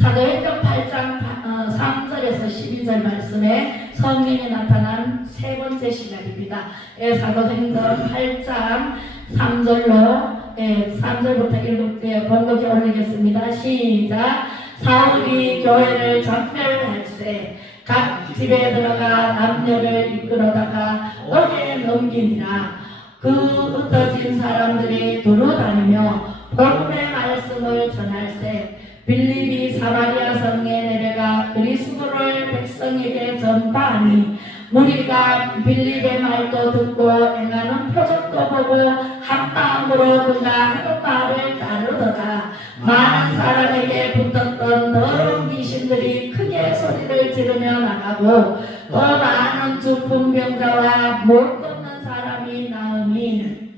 사도행전 8장 3절에서 12절 말씀에 성령이 나타난 세 번째 시간입니다. 사도행전 8장 3절로 3절부터 번독해 올리겠습니다. 시작. 사울이 교회를 전멸할세 각 집에 들어가 남녀를 이끌어다가 옥에 넘기니라. 그 흩어진 사람들이 두루다니며 복음의 말씀을 전할세 빌립이 사마리아 성에 내려가 그리스도를 백성에게 전파하니 무리가 빌립의 말도 듣고 행하는 표적도 보고 한 마음으로 그가 하는 말을 따르더라. 많은 사람에게 붙었던 더러운 귀신들이 크게 소리를 지르며 나가고 또 많은 중풍병자와 못 걷는 사람이 나으니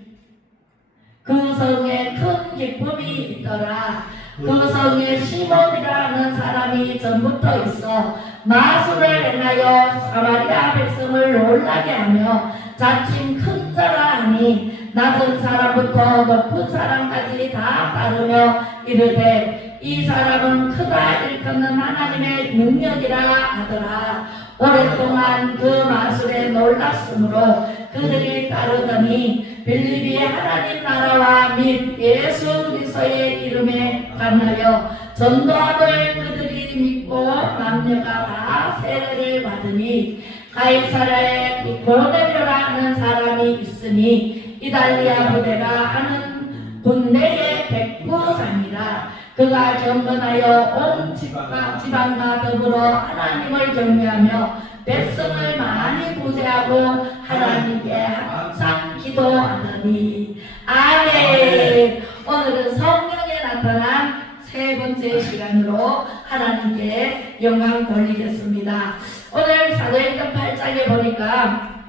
그 성에 큰 기쁨이 있더라. 그 성에 시몬이라는 사람이 전부터 있어 마술을 행하여 사마리아 백성을 놀라게 하며 자칭 큰 자라 하니 낮은 사람부터 높은 사람까지 다 따르며 이르되 이 사람은 크다 일컫는 하나님의 능력이라 하더라. 오랫동안 그 마술에 놀랐으므로 그들이 따르더니 빌립이 하나님 나라와 및 예수 그리스도의 이름에 감하여 전도함을 그들이 믿고 남녀가 다 세례를 받으니 가이사랴에 고넬료라는 사람이 있으니 이달리아 부대가 하는 군대의 백부장이라. 그가 경건하여 온 지방과 더불어 하나님을 경외하며 백성을 많이 구제하고 하나님께 항상 기도하더니. 아멘. 오늘은 성령에 나타난 세 번째 시간으로 하나님께 영광 돌리겠습니다. 오늘 사도행전 8장에 보니까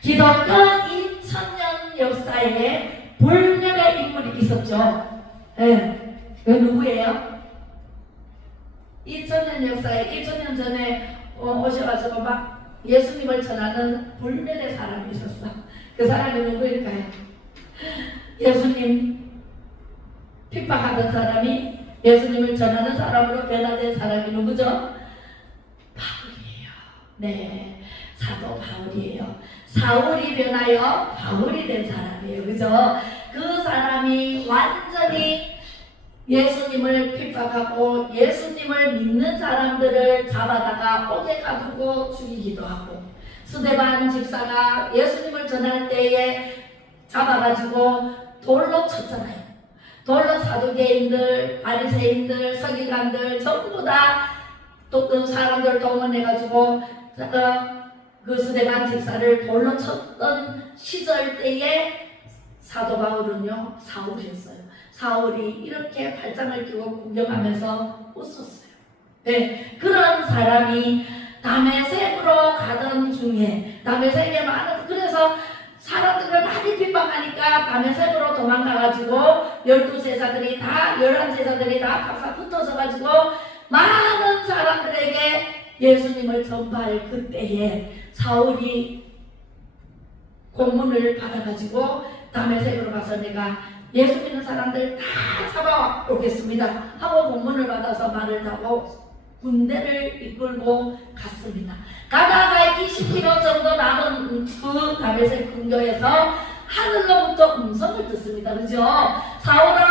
기독교 2000년 역사에 불멸의 인물이 있었죠. 네. 그 누구예요? 2000년 역사에 2000년 전에 오셔가지고 막 예수님을 전하는 불멸의 사람이 있었어. 그 사람이 누구일까요? 예수님 핍박하던 사람이 예수님을 전하는 사람으로 변화된 사람이 누구죠? 바울이에요. 네, 사도 바울이에요. 사울이 변하여 바울이 된 사람이에요. 그죠? 그 사람이 완전히 예수님을 핍박하고 예수님을 믿는 사람들을 잡아다가 옥에 가두고 죽이기도 하고, 스데반 집사가 예수님을 전할 때에 잡아가지고 돌로 쳤잖아요. 돌로 사두개인들, 바리새인들, 서기관들 전부 다 또 사람들 동원해가지고 그 스데반 집사를 돌로 쳤던 시절 때에 사도 바울은요 사울이었어요. 사울이 이렇게 팔짱을 끼고 구경하면서 웃었어요. 네, 그런 사람이 다메섹으로 가던 중에 다메섹에 많은, 그래서 사람들을 많이 핍박하니까 다메섹으로 도망가가지고 12제자들이 다 11제자들이 다 각각 흩어져가지고 많은 사람들에게 예수님을 전파할 그때에 사울이 공문을 받아가지고 다메섹으로 가서 내가 예수 믿는 사람들 다 잡아오겠습니다 하고 공문을 받아서 말을 타고 군대를 이끌고 갔습니다. 가다가 20km 정도 남은 그 다메섹 근교에서 하늘로부터 음성을 듣습니다. 그죠? 사울아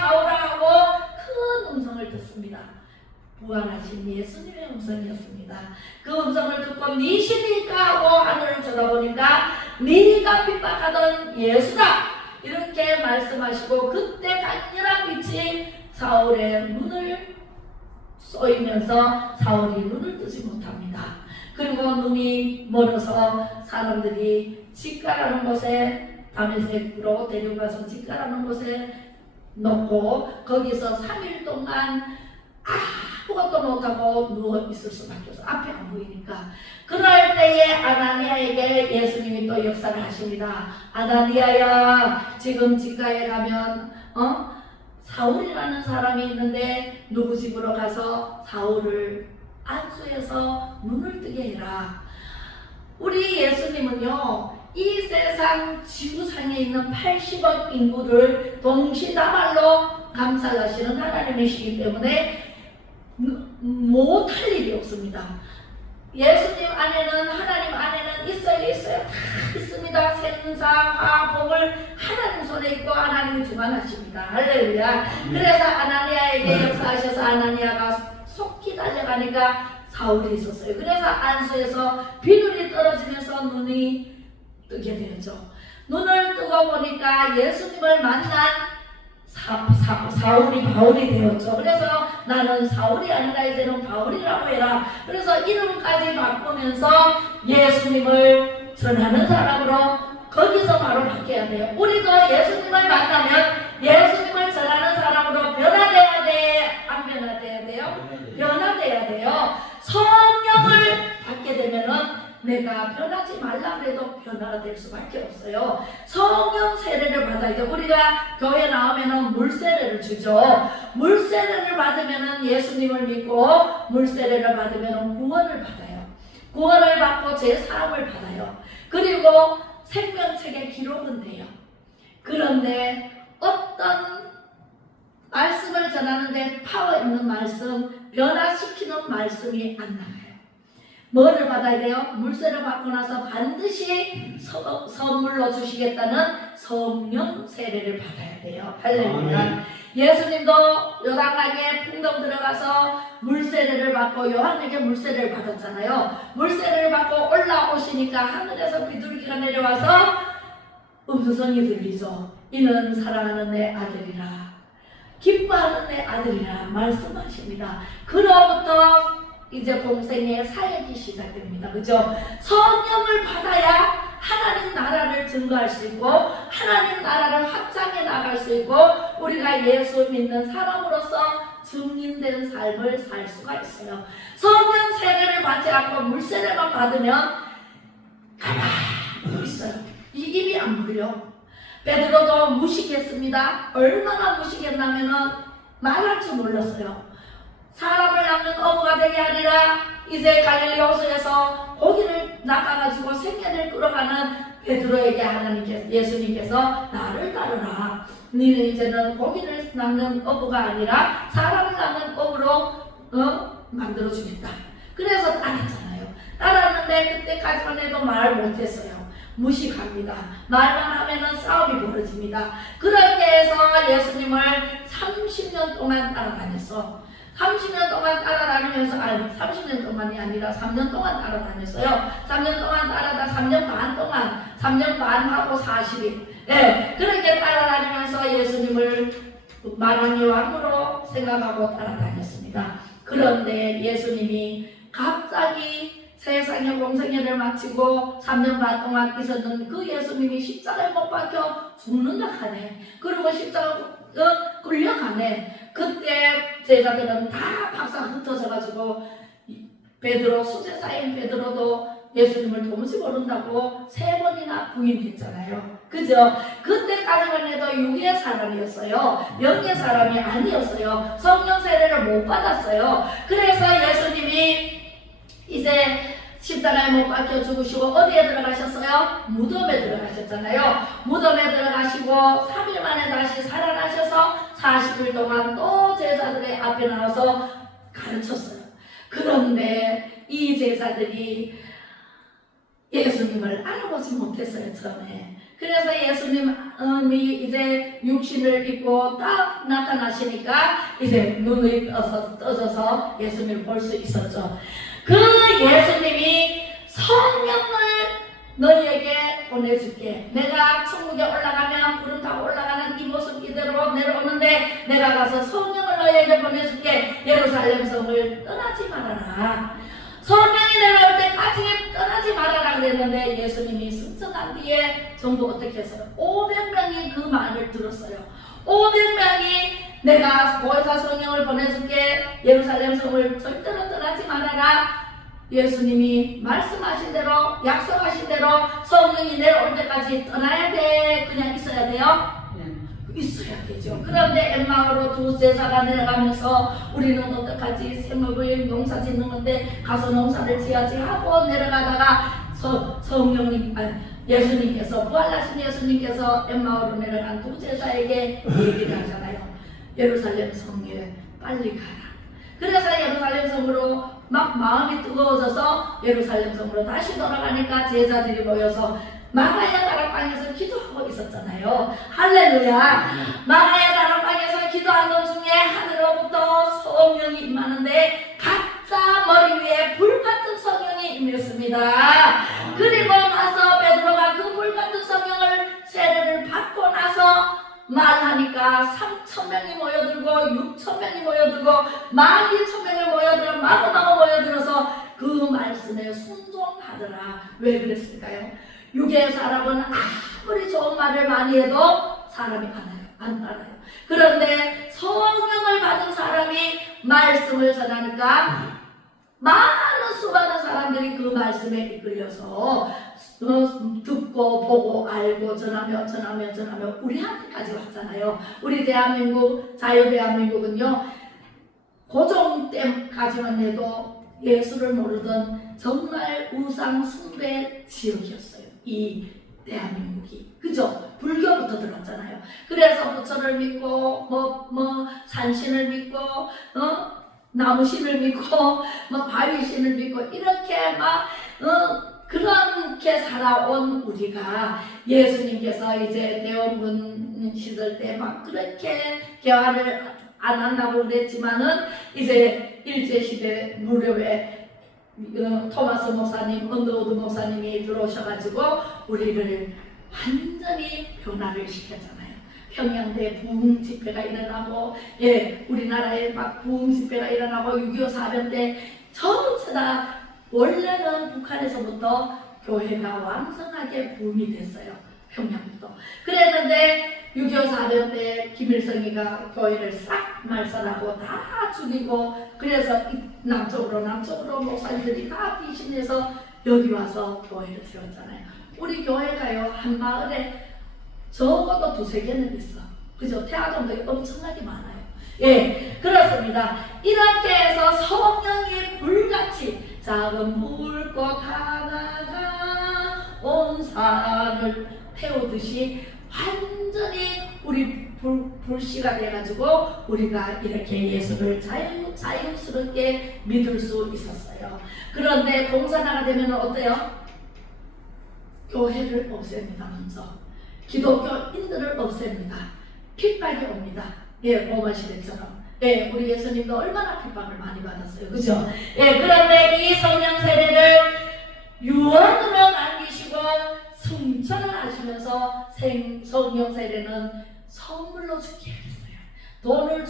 사울아 하고 큰 음성을 듣습니다. 부활하신 예수님의 음성이었습니다. 그 음성을 듣고 니시니까 하고 하늘을 쳐다보니까 네가 핍박하던 예수다 이렇게 말씀하시고, 그때 강렬한 빛이 사울의 눈을 쏘이면서 사울이 눈을 뜨지 못합니다. 그리고 눈이 멀어서 사람들이 직가라는 곳에 다메섹으로 데려가서 직가라는 곳에 놓고 거기서 3일 동안 아무것도 못하고 누워있을 수밖에 없어. 앞이 안 보이니까. 그럴 때에 아나니아에게 예수님이 또 역사를 하십니다. 아나니아야, 지금 직가에 가면 사울이라는 사람이 있는데 누구 집으로 가서 사울을 안수해서 눈을 뜨게 해라. 우리 예수님은요 이 세상 지구상에 있는 80억 인구를 동시다발로 감쌀하시는 하나님이시기 때문에 못할 일이 없습니다. 예수님 안에는, 하나님 안에는 있어요. 다 있습니다. 생사, 화, 복을 하나님 손에 있고 하나님이 주관하십니다. 할렐루야. 그래서 아나니아에게 역사하셔서 아나니아가 속히 달려가니까 사울이 있었어요. 그래서 안수에서 비늘이 떨어지면서 눈이 뜨게 되었죠. 눈을 뜨고 보니까 예수님을 만난 사울이 바울이 되었죠. 그래서 나는 사울이 아니라 이제는 바울이라고 해라. 그래서 이름까지 바꾸면서 예수님을 전하는 사람으로 거기서 바로 바뀌어야 돼요. 우리도 예수님을 만나면 예수님을 전하는 사람으로 변화돼야 돼. 안 변화돼야 돼요? 변화돼야 돼요. 성령을 받게 되면은 내가 변하지 말라 그래도 변화가 될 수밖에 없어요. 성령 세례를 받아야 돼. 우리가 교회 나오면은 물 세례를 주죠. 물 세례를 받으면은 예수님을 믿고 물 세례를 받으면은 구원을 받아요. 구원을 받고 제 사함을 받아요. 그리고 생명책에 기록은 돼요. 그런데 어떤 말씀을 전하는데 파워 있는 말씀, 변화시키는 말씀이 안 나와요. 뭐를 받아야 돼요? 물세를 받고 나서 반드시 선물로 주시겠다는 성령 세례를 받아야 돼요. 할렐루야. 예수님도 요단강에 풍덩 들어가서 물세례를 받고 요한에게 물세례를 받았잖아요. 물세례를 받고 올라오시니까 하늘에서 비둘기가 내려와서 음성이 들리죠. 이는 사랑하는 내 아들이라, 기뻐하는 내 아들이라 말씀하십니다. 그로부터 이제 공생의 사역이 시작됩니다. 그죠? 성령을 받아야 하나님 나라를 증거할 수 있고 하나님 나라를 확장해 나갈 수 있고 우리가 예수 믿는 사람으로서 증인된 삶을 살 수가 있어요. 성령 세례를 받지 않고 물세례만 받으면 가만히 있어요. 이 입이 안 물려. 베드로도 무식했습니다. 얼마나 무식했냐면은 말할 줄 몰랐어요. 사람을 낚는 어부가 되게 하리라. 이제 갈릴리 호수에서 고기를 낚아가지고 생계를 끌어가는 베드로에게 예수님께서 나를 따르라. 너는 이제는 고기를 낚는 어부가 아니라 사람을 낚는 어부로 만들어주겠다. 그래서 따랐잖아요. 따랐는데 그때까지만 해도 말 못했어요. 무식합니다. 말만 하면은 싸움이 벌어집니다. 그렇게 해서 예수님을 30년 동안 따라다녔어. 30년 동안 따라다니면서, 30년 동안이 아니라 3년 동안 따라다녔어요. 3년 동안 따라다 3년 반 동안, 3년 반하고 40일. 네, 그렇게 따라다니면서 예수님을 만왕의 왕으로 생각하고 따라다녔습니다. 그런데 예수님이 갑자기 세상의 공생애를 마치고 3년 반 동안 있었던 그 예수님이 십자가에 못 박혀 죽는다 하네. 그리고 십자가 끌려가네. 그때 제자들은 다 박사 흩어져가지고 베드로, 수제사인 베드로도 예수님을 도무지 모른다고 3번이나 부인했잖아요. 그죠? 그때까지만 해도 육의 사람이었어요. 영의 사람이 아니었어요. 성령 세례를 못 받았어요. 그래서 예수님이 이제 십자가에 못 박혀 죽으시고 어디에 들어가셨어요? 무덤에 들어가셨잖아요. 무덤에 들어가시고 3일 만에 다시 살아나셔서 40일 동안 또 제자들의 앞에 나와서 가르쳤어요. 그런데 이 제자들이 예수님을 알아보지 못했어요, 처음에. 그래서 예수님이 이제 육신을 입고 딱 나타나시니까 이제 눈이 떠져서 예수님을 볼 수 있었죠. 그 예수님이 성령을 너희에게 보내줄게. 내가 천국에 올라가면 구름 타고 올라가는 이 모습 이대로 내려오는데 내가 가서 성령을 너희에게 보내줄게. 예루살렘 성을 떠나지 말아라. 성령이 내려올 때까지 떠나지 말아라 그랬는데 예수님이 승천한 뒤에 전부 어떻게 했어요? 500명이 그 말을 들었어요. 500명이 내가 보혜사 성령을 보내줄게. 예루살렘 성을 절대로 떠나지 말아라. 예수님이 말씀하신 대로, 약속하신 대로 성령이 내려올 때까지 떠나야 돼? 그냥 있어야 돼요? 있어야 되죠. 그런데 엠마오로 두 제자가 내려가면서 우리는 어떡하지? 새목을 농사 짓는 건데 가서 농사를 지어야지 하고 내려가다가 예수님께서, 부활하신 예수님께서 엠마오로 내려간 두 제자에게 얘기를 하잖아요. 예루살렘 성에 빨리 가라. 그래서 예루살렘 성으로 막 마음이 뜨거워져서 예루살렘 성으로 다시 돌아가니까 제자들이 모여서 마가야 다락방에서 기도하고 있었잖아요. 할렐루야. 마가야 다락방에서 기도하는 중에 하늘로부터 성령이 임하는데 각자 머리 위에 불같은 성령이 임했습니다. 그리고 나서 베드로가 그 불같은 성령을 세례를 받고 나서 말하니까 3,000명이 모여들고 6,000명이 모여들고 12,000명이 모여들어 마구마구 모여들어서 그 말씀에 순종하더라. 왜 그랬을까요? 육의 사람은 아무리 좋은 말을 많이 해도 사람이 안 따라요. 그런데 성령을 받은 사람이 말씀을 전하니까 많은 수많은 사람들이 그 말씀에 이끌려서 듣고 보고 알고 전하며 우리한테까지 왔잖아요. 우리 대한민국, 자유대한민국은요, 고종 때까지만 해도 예수를 모르던 정말 우상 숭배 지역이었어요. 이 대한민국이. 그죠? 불교부터 들었잖아요. 그래서 부처를 믿고 산신을 믿고 나무신을 믿고 바위신을 믿고 이렇게 그렇게 살아온 우리가 예수님께서 이제 대원군 시절 때 그렇게 개화를 안 한다고 그랬지만은 이제 일제시대 무렵에 토마스 목사님, 언더우드 목사님이 들어오셔가지고 우리를 완전히 변화를 시켰잖아요. 평양대 부흥 집회가 일어나고, 우리나라에 부흥 집회가 일어나고 6.25 사변 때 전체 다 원래는 북한에서부터 교회가 왕성하게 부흥이 됐어요. 평양부터. 그랬는데 6.25 사변 때 김일성이가 교회를 싹 말살하고 다 죽이고, 그래서 남쪽으로 목사님들이 다 피신해서 여기 와서 교회를 세웠잖아요. 우리 교회가요, 한 마을에 적어도 2-3개는 있어. 그죠? 태아동들이 엄청나게 많아요. 그렇습니다. 이렇게 해서 성령이 불같이 작은 불꽃 하나가 온 산을 태우듯이 완전히 우리 불씨가 돼가지고 우리가 이렇게 예수를 자유스럽게 믿을 수 있었어요. 그런데 공산화가 되면 어때요? 교회를 없앱니다. 먼저 기독교인들을 없앱니다. 핍박이 옵니다. 로마 시대처럼. 우리 예수님도 얼마나 핍박을 많이 받았어요. 그죠? 그런데 이 성령 세례를 유언으로 남기시고 승천을 하시면서 성령 세례는 선물로 주게 했어요. 돈을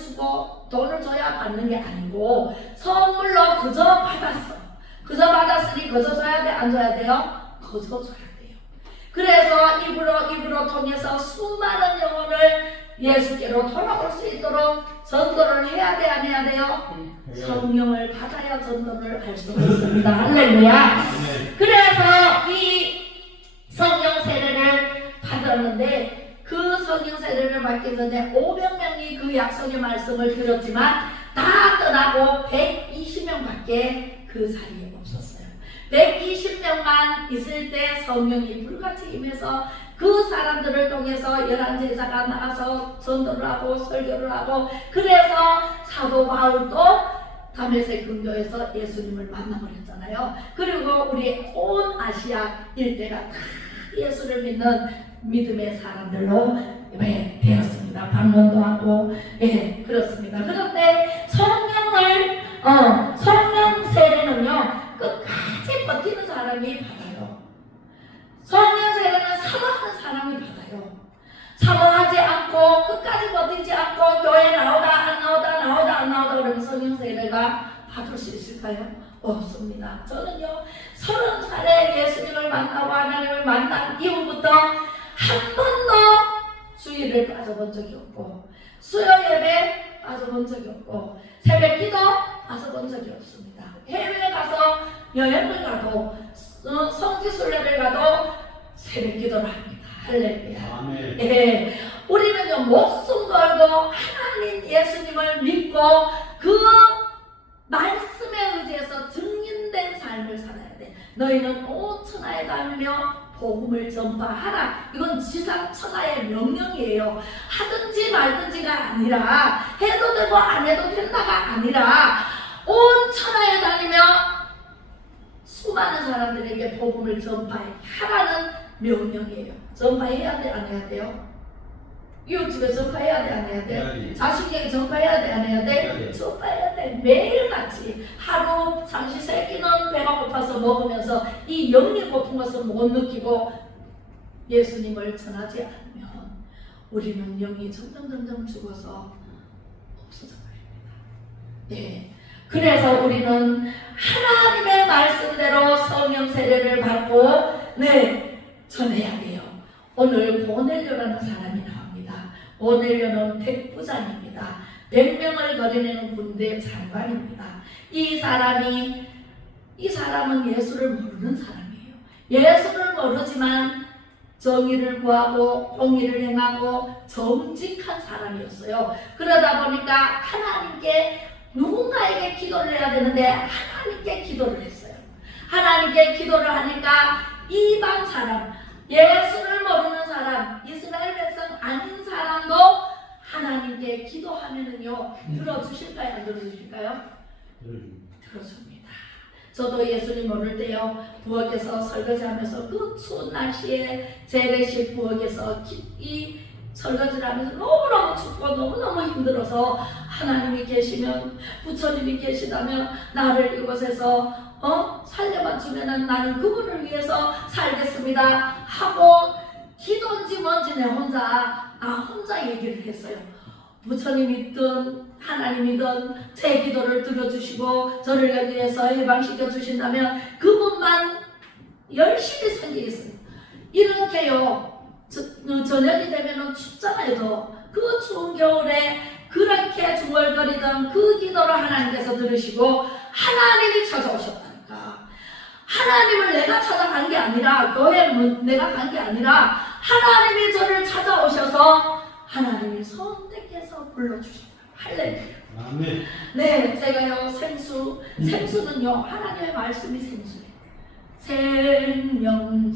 줘야 받는 게 아니고 선물로 그저 받았어. 그저 받았으니 그저 줘야 돼? 안 줘야 돼요? 그저 줘야 돼요. 그래서 입으로 통해서 수많은 영혼을 예수께로 돌아올 수 있도록 전도를 해야 돼, 안 해야 돼요? 성령을 받아야 전도를 할 수가 있습니다. 할렐루야. 그래서 이 성령 세례를 받았는데 그 성령 세례를 받기 전에 500명이 그 약속의 말씀을 들었지만 다 떠나고 120명밖에 그 사이에 없었어요. 120명만 있을 때 성령이 불같이 임해서 그 사람들을 통해서 11제자가 나가서 전도를 하고 설교를 하고, 그래서 사도 바울도 다메섹 근교에서 예수님을 만나버렸잖아요. 그리고 우리 온 아시아 일대가 다 예수를 믿는 믿음의 사람들로 되었습니다. 방문도 하고, 그렇습니다. 그런데 성령 세례는요, 끝까지 버티는 사람이 받아요. 성령 세례는 사모하는 사람이 받아요. 사모하지 않고 끝까지 버티지 않고 교회 나오다 그러면 성령 세례가 받을 수 있을까요? 없습니다. 저는요, 30살에 예수님을 만나고 하나님을 만난 이후부터 한 번도 주일을 빠져본 적이 없고, 수요 예배 빠져본 적이 없고, 새벽 기도 빠져본 적이 없습니다. 해외에 가서 여행을 가도 성지순례를 가도 새벽 기도를 합니다. 할렐루야. 우리는요, 목숨 걸고 하나님 예수님을 믿고 그 말씀에 의지해서 증인된 삶을 살아야 돼. 너희는 온 천하에 다니며 복음을 전파하라. 이건 지상 천하의 명령이에요. 하든지 말든지가 아니라, 해도 되고 안 해도 된다가 아니라 복음을 전파하라는 명령이에요. 전파해야 돼, 안 해야 돼요? 이웃집에 전파해야 돼, 안 해야 돼? 자식에게 전파해야 돼, 안 해야 돼? 전파해야 돼. 매일같이 하루 잠시 세 끼는 배가 고파서 먹으면서 이 영리 고픈 것을 못 느끼고 예수님을 전하지 않으면 우리는 영이 점점 죽어서 없어져 버립니다. 네. 그래서 우리는 하나님의 말씀대로 성령 세례를 받고 전해야 돼요. 오늘 고넬료라는 사람이 나옵니다. 고넬료는 백부장입니다. 100명을 거느리는 군대 장관입니다. 이 사람은 예수를 모르는 사람이에요. 예수를 모르지만 정의를 구하고 공의를 행하고 정직한 사람이었어요. 그러다 보니까 하나님께 누군가에게 기도를 해야 되는데 하나님께 기도를 했어요. 하나님께 기도를 하니까 이방 사람, 예수를 모르는 사람, 이스라엘 백성 아닌 사람도 하나님께 기도하면은요 들어주실까요? 안 들어주실까요? 들어줍니다. 저도 예수님 모를 때요 부엌에서 설거지하면서 그 추운 날씨에 재래식 부엌에서 이 설거지를 하면서 너무너무 춥고 너무너무 힘들어서 하나님이 계시면, 부처님이 계시다면 나를 이곳에서 살려만 주면은 나는 그분을 위해서 살겠습니다 하고 기도인지 뭔지 나 혼자 얘기를 했어요. 부처님이든 하나님이든 제 기도를 들어주시고 저를 여기에서 해방시켜 주신다면 그분만 열심히 섬기겠습니다. 이렇게요 저녁이 되면 춥잖아요. 그 추운 겨울에 그렇게 중얼거리던 그 기도를 하나님께서 들으시고 하나님이 찾아오셨다니까. 하나님을 내가 찾아간 게 아니라, 교회에 내가 간 게 아니라 하나님이 저를 찾아오셔서 하나님이 선택해서 불러주셨다. 할렐루야. 아멘. 네, 제가요 생수는요 하나님의 말씀이 생수예요. 생명의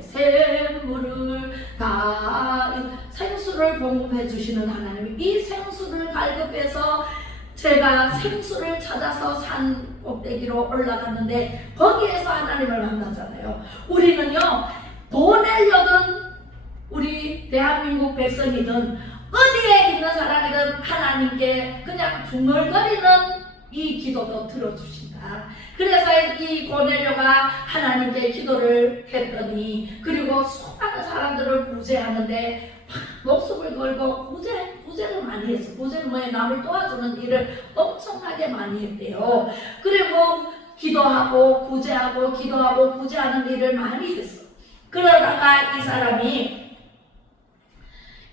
샘물을 다 생수를 공급해 주시는 하나님, 이 생수를 갈급해서 제가 생수를 찾아서 산 꼭대기로 올라갔는데 거기에서 하나님을 만났잖아요. 우리는요 보내려든 우리 대한민국 백성이든 어디에 있는 사람이든 하나님께 그냥 중얼거리는 이 기도도 들어주신다. 그래서 이 고넬료가 하나님께 기도를 했더니, 그리고 수많은 사람들을 구제하는데 목숨을 걸고 구제를 많이 했어. 구제는 뭐예요? 남을 도와주는 일을 엄청나게 많이 했대요. 그리고 기도하고 구제하고 기도하고 구제하는 일을 많이 했어. 그러다가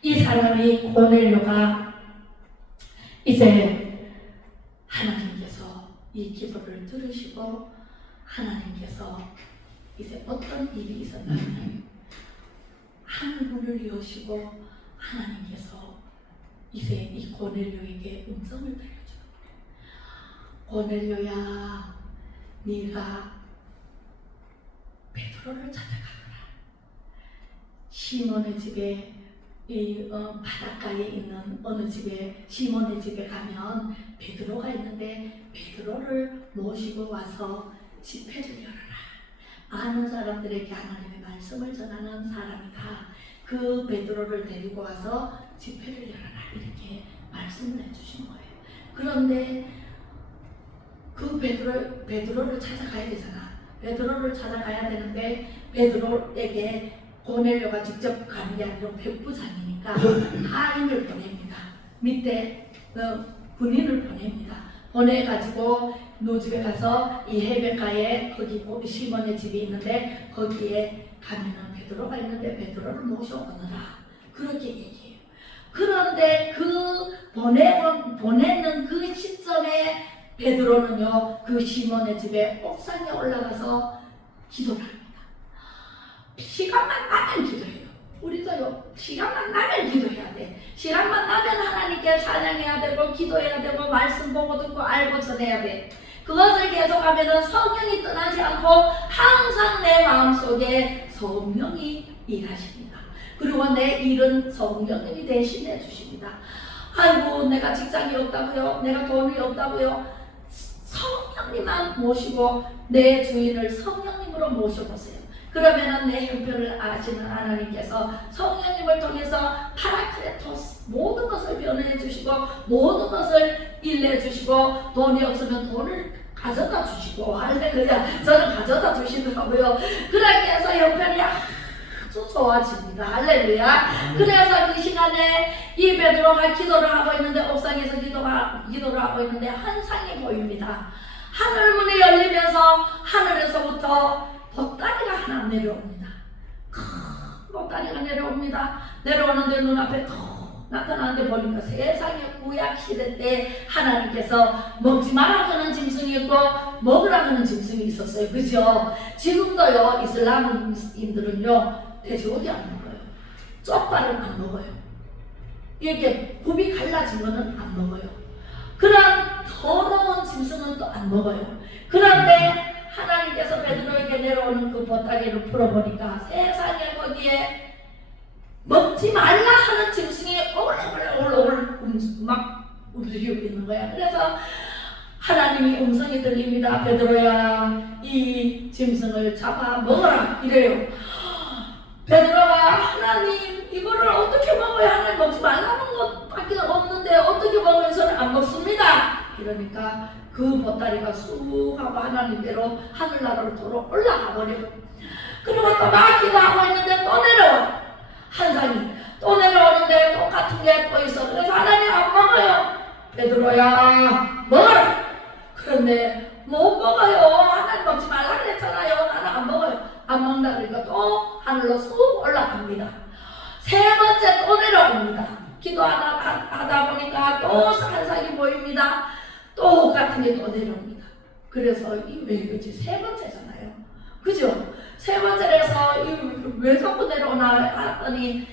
이 사람이 고넬료가 이제 하나님께서 이 기도를 들으시고 하나님께서 이제 어떤 일이 있었냐면 하늘문을 여시고 하나님께서 이제 이 고넬료에게 음성을 들려줘요. 고넬료야, 네가 베드로를 찾아가거라. 시몬의 집에 바닷가에 있는 어느 집에, 시몬의 집에 가면 베드로가 있는데 베드로를 모시고 와서 집회를 열어라. 아는 사람들에게 하나님의 말씀을 전하는 사람이다. 그 베드로를 데리고 와서 집회를 열어라. 이렇게 말씀을 해주신 거예요. 그런데 그 베드로를 찾아가야 되잖아. 베드로를 찾아가야 되는데 베드로에게 고넬료가 직접 가는 게 아니라 백부장이니까 하인을 보냅니다. 밑에 군인을 보냅니다. 보내가지고 노집에 가서 이 해변가에 거기 시몬의 집이 있는데 거기에 가면은 베드로가 있는데 베드로를 모셔오너라. 그렇게 얘기해요. 그런데 그 보내는 그 시점에 베드로는요 그 시몬의 집에 옥상에 올라가서 기도를 합니다. 시간만 나면 기도해요. 우리도요 시간만 나면 기도해야 돼. 시간만 나면 하나님께 찬양해야 되고 기도해야 되고 말씀 보고 듣고 알고 전해야 돼. 그것을 계속하면 성령이 떠나지 않고 항상 내 마음속에 성령이 일하십니다. 그리고 내 일은 성령님이 대신해 주십니다. 아이고 내가 직장이 없다고요, 내가 돈이 없다고요. 성령 하나님만 모시고 내 주인을 성령님으로 모셔보세요. 그러면은 내 형편을 아시는 하나님께서 성령님을 통해서 파라크레토스 모든 것을 변해 주시고 모든 것을 일내 주시고 돈이 없으면 돈을 가져다 주시고 할렐루야 저는 가져다 주시더라고요. 그렇게 해서 형편이 아주 좋아집니다. 할렐루야. 그래서 그 시간에 이 베드로가 기도를 하고 있는데 옥상에서 기도를 하고 있는데 환상이 보입니다. 하늘문이 열리면서 하늘에서부터 보따리가 하나 내려옵니다. 큰 보따리가 내려옵니다. 내려오는데 눈앞에 턱 나타나는데 보니까 세상의 구약 시대 때 하나님께서 먹지 말라고 짐승이 있고 먹으라고 하는 짐승이 있었어요. 그죠? 지금도요 이슬람인들은요 돼지고기 안 먹어요. 쪽발은 안 먹어요. 이렇게 굽이 갈라진 거는 안 먹어요. 그런 더러운 짐승은 또 안 먹어요. 그런데 하나님께서 베드로에게 내려오는 그 보따리를 풀어보니까 세상에 거기에 먹지 말라 하는 짐승이 오글오글 막 움직이고 있는 거야. 그래서 하나님이 음성이 들립니다. 베드로야 이 짐승을 잡아 먹어라 이래요. 베드로가 하나님 이거를 어떻게 먹어야 하나님 먹지 말라는 것밖에 없는데 어떻게 먹으면 저는 안 먹습니다. 이러니까 그 보따리가 쑥 하고 하나님께로 하늘나라로 도로 올라가 버려요. 그리고 또 막 기도하고 있는데 또 내려와. 환상이 또 내려오는데 똑같은 게 또 있어. 그래서 하나님 안 먹어요. 베드로야 먹어라. 그런데 못 먹어요. 하나님 먹지 말라 그랬잖아요. 나는 안 먹어요. 안 먹는다 그러니까 또 하늘로 쑥 올라갑니다. 세 번째 또 내려옵니다. 기도하다 보니까 또 환상이 보입니다. 똑같은 게 또 내려옵니다. 그래서 이 왜 이러지? 세 번째잖아요. 그죠? 세 번째에서 왜 자꾸 내려오나 했더니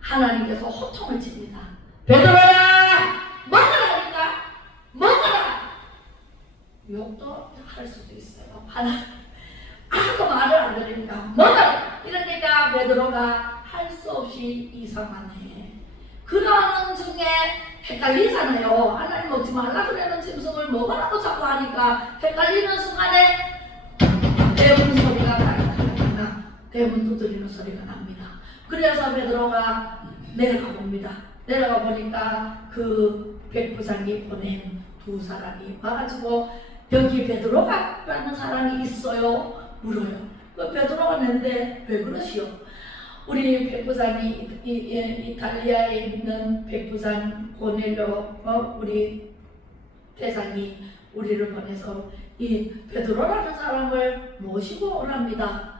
하나님께서 호통을 칩니다. 베드로야 먹으라니까 먹어라. 욕도 할 수도 있어요. 하나님 아무도 말을 안 들으니까 먹어라. 이러니까 베드로가 할 수 없이 이상하네. 그러는 중에 헷갈리잖아요. 하나님 먹지 말라 그러는 짐승을 먹으라고 자꾸 하니까 헷갈리는 순간에 대문 소리가 나니까 대문 두드리는 소리가 납니다. 그래서 베드로가 내려가 봅니다. 내려가 보니까 그 백부장이 보낸 두 사람이 와가지고 여기 베드로가 라는 사람이 있어요. 물어요. 그 베드로가 낸데 왜 그러시오? 우리 백부장이 이탈리아에 있는 백부장 고넬료 우리 대장이 우리를 보내서 이 베드로라는 사람을 모시고 오랍니다.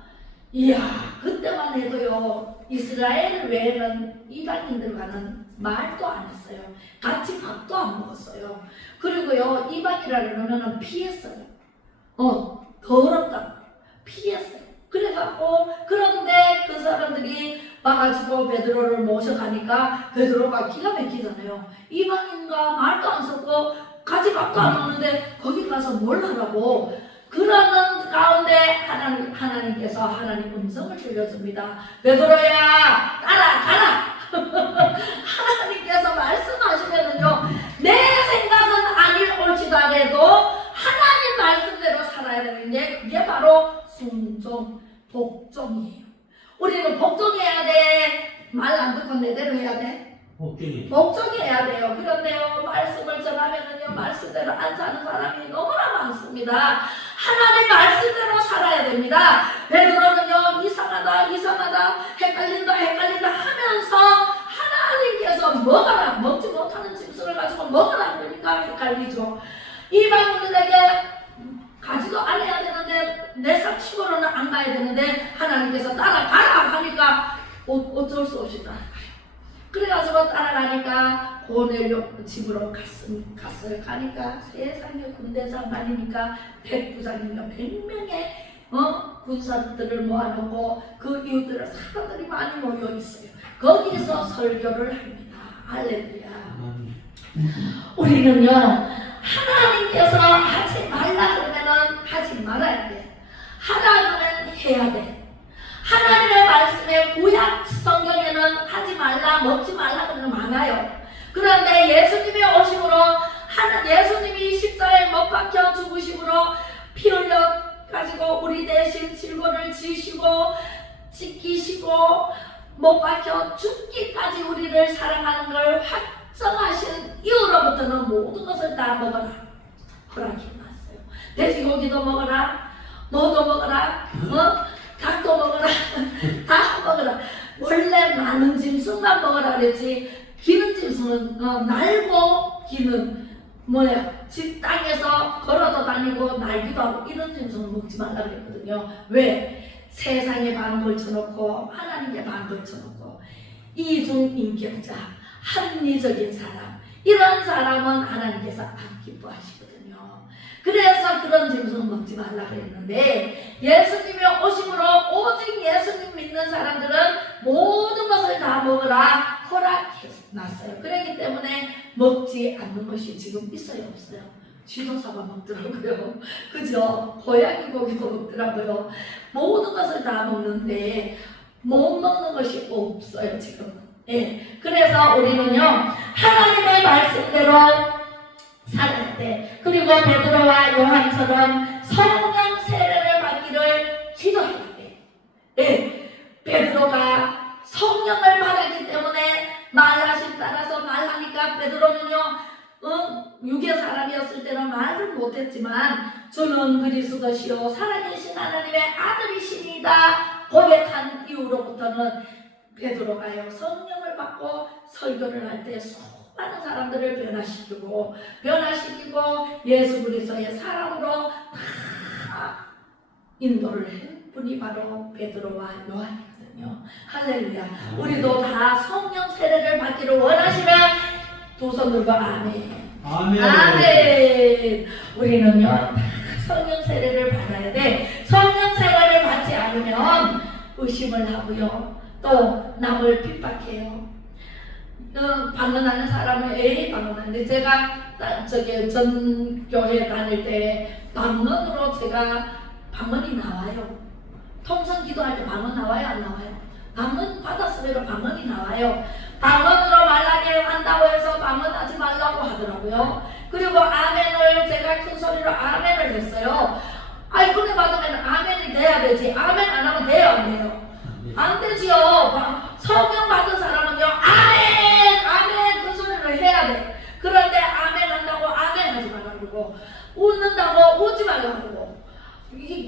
이야 그때만 해도요 이스라엘 외에는 이방인들과는 말도 안 했어요. 같이 밥도 안 먹었어요. 그리고요 이방이라는 피했어요. 더럽다 피했어요. 그래갖고 그런데 그 사람들이 와가지고 베드로를 모셔가니까 베드로가 기가 막히잖아요. 이방인과 말도 안 섞고 같이 밥도 안 먹는데 거기 가서 뭘 하라고. 그러는 가운데 하나님께서 하나님 음성을 들려줍니다. 베드로야 따라가라. 하나님께서 말씀하시면은요 내 생각은 옳지도 않아도 하나님 말씀대로 살아야 되는 게 그게 바로 순종, 복종이에요. 우리는 복종해야 돼. 말 안 듣고 내대로 해야 돼. 복종해야 돼요. 그런데요 말씀을 전하면은요 말씀대로 안 사는 사람이 너무나 많습니다. 하나님 말씀대로 살아야 됩니다. 베드로는요 이상하다 헷갈린다 하면서 하나님께서 먹어라 먹지 못하는 짐승을 가지고 먹어라 그러니까 헷갈리죠. 이방인들에게 가지도 않아야 되는데 내 상식으로는 안 가야 되는데 하나님께서 따라가라 하니까 어쩔 수 없이 따라가요. 그래가지고 따라가니까 고넬료 집으로 갔어요. 가니까 세상에 군대장 아니니까 백부장이니까 100명의 군사들을 모아놓고 그 이웃들을 사람들이 많이 모여 있어요. 거기서 설교를 합니다. 할렐루야. 우리는요 하나님께서 하지 말라 그러면은 하지 말아야 돼. 하라 그러면 해야 돼. 하나님의 말씀에 구약 성경에는 하지 말라 먹지 말라 그러면 많아요. 그런데 예수님의 오심으로 예수님이 십자가에 못 박혀 죽으심으로 못 박혀 죽기까지 우리를 사랑하는 걸 확정하신 이후로부터는 모든 것을 다 먹어라 허락해놨어요. 돼지고기도 먹어라, 뭐도 먹어라, 닭도 먹어라, 다 먹어라. 원래 많은 짐승만 먹어라 그랬지, 기는 짐승은 날고 기는 집 땅에서 걸어도 다니고 날기도 하고 이런 짐승은 먹지 말라 그랬거든요. 왜? 세상에 반 걸쳐놓고 하나님께 반 걸쳐놓고 이중인격자, 합리적인 사람, 이런 사람은 하나님께서 안 기뻐하시거든요. 그래서 그런 짐승은 먹지 말라 그랬는데, 예수님이 오심으로 오직 예수님 믿는 사람들은 모든 것을 다 먹으라 허락해놨어요. 그렇기 때문에 먹지 않는 것이 지금 있어요, 없어요? 쥐도사가 먹더라고요. 그죠? 고양이 고기도 먹더라고요. 모든 것을 다 먹는데 못 먹는 것이 없어요, 지금은. 예. 그래서 우리는요, 하나님의 말씀대로 살아야 돼. 그리고 베드로와 요한처럼 성령 세례를 받기를 기도해야 돼. 예. 베드로가 성령을 받았기 때문에 말하심 따라서 말하니까 베드로는요, 유괴 사람이었을 때는 말을 못했지만 저는 그리스도시요 살아계신 하나님의 아들이시니다 고백한 이후로부터는 베드로가요 성령을 받고 설교를 할 때 수많은 사람들을 변화시키고 예수 그리스도의 사랑으로 다 인도를 한 분이 바로 베드로와 요한이거든요. 할렐루야. 우리도 다 성령 세례를 받기를 원하시면 두 손 들고 아멘. 아멘. 아멘. 우리는요 성령 세례를 받아야 돼. 성령 세례를 받지 않으면 의심을 하고요, 또 남을 핍박해요. 방언하는 사람은 방언하는데, 제가 전 교회 다닐 때 방언으로 제가 방언이 나와요. 통성 기도할 때 방언 나와요, 안 나와요? 방언 받았으면 방언이 나와요. 방언으로 말하게 한다고 해서 방언하지 말라고 하더라고요. 그리고 아멘을 제가 큰 소리로 아멘을 했어요. 은혜 받으면 아멘이 돼야 되지. 아멘 안 하면 돼요, 안 돼요? 안 되지요. 성령 받은 사람은요, 아멘 큰 소리를 해야 돼. 그런데 아멘 한다고 아멘 하지 말라고 그러고, 웃는다고 웃지 말라고 그러고,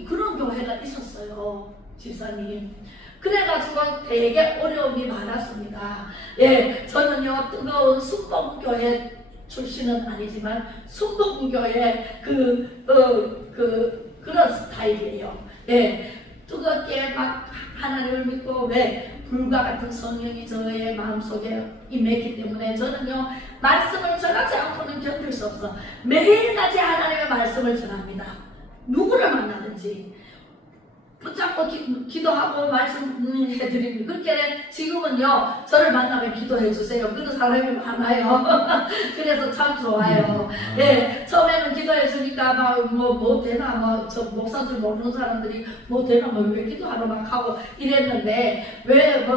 그런 교회가 있었어요, 집사님. 그래가지고 되게 어려움이 많았습니다. 예, 저는요 뜨거운 순복음교회 출신은 아니지만 순복음교회 그런 스타일이에요. 예, 뜨겁게 막 하나님을 믿고, 왜 불과 같은 성령이 저의 마음속에 임했기 때문에 저는요 말씀을 전하지 않고는 견딜 수 없어. 매일같이 하나님의 말씀을 전합니다. 누구를 만나든지 붙잡고 기도하고 말씀해드립니다. 그렇게 지금은요 저를 만나면 기도해 주세요. 그런 사람이 많아요. 그래서 참 좋아요. 예, 처음에는 기도해 주니까 뭐 되나, 저 목사들 모르는 사람들이 뭐 되나, 왜 기도하러 막 하고 이랬는데, 왜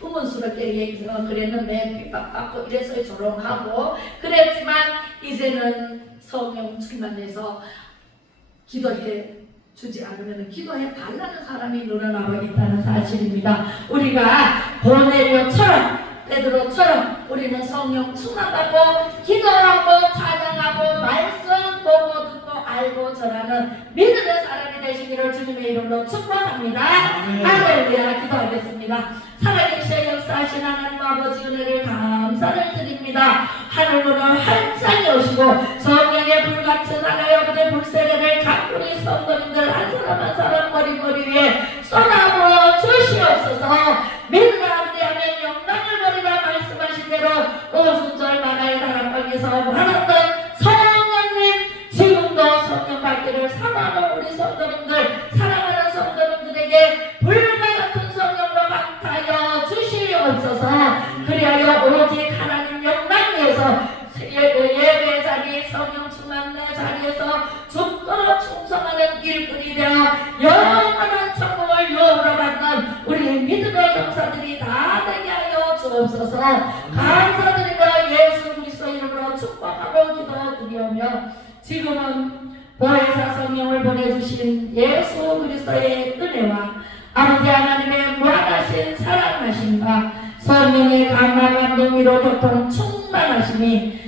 의문스럽게 그랬는데 핍박받고 이래서 조롱하고 그랬지만, 이제는 성령 충만해서 기도해 주지 않으면 기도해 달라는 사람이 늘어나고 있다는 사실입니다. 우리가 고넬료처럼, 베드로처럼 우리는 성령 충만받고 기도하고 찬양하고 말씀 보고 듣고 알고 전하는 믿음의 사람이 되시기를 주님의 이름으로 축복합니다. 할렐루야. 기도하겠습니다. 살아계신 역사하신 하나님 아버지 은혜를 감사를 드립니다. 하늘문을 활짝 여시고 성령의 불같은 하나의 아버지의 불세례를 가꾸니 성도님들 한 사람 한 사람 머리 위에 쏟아부어 주시옵소서. 믿으라 하면 영광을 버리라 말씀하신 대로 오순절 만화의 다락방에서 받았던 성령님, 지금도 성령 받기를 사랑하는 우리 성도님들, 사랑하는 성도님들에게 불과 같은 성령으로 박하여 주시옵소서. 그리하여 오직 하나님 영광 위에서 예배 자리, 성령 충만의 자리에서 죽도록 충성하는 일꾼이 되어 영원한 천국을 유업으로 받는 우리 믿음의 역사들이 다 되게 하여 주옵소서. 감사드리며 예수 그리스도 이름으로 축복하고 기도드리오며, 지금은 보혜사 성령을 보내주신 예수 그리스도의 은혜와 아버지 하나님의 무한하신 사랑 감사합니다. 성령의 감화 감동으로 교통 충만하심이